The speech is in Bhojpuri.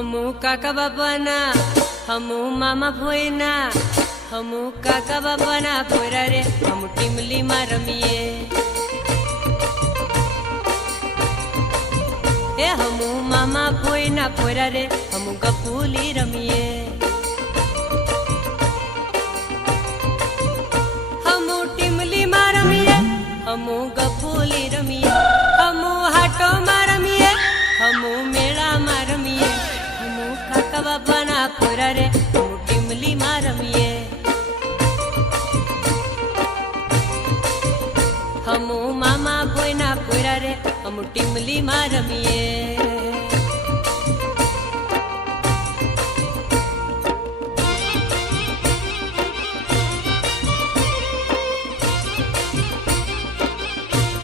हमू काका बाबाना हमू मामा भोयना हमू काका बाबाना भोयरा रे हम टीमली में रमीए ए हमू मामा भोयना भोयरा रे हम गपूली रमीए हमू टीमली में रमीए हमू गपूली रमीए हमू हाटो में रमीए हमू मेला में रमीए हमू काका बाबाना भोयरा रे हम टीमली में रमीए हमू मामा भोयना भोयरा रे हम टीमली में रमीए।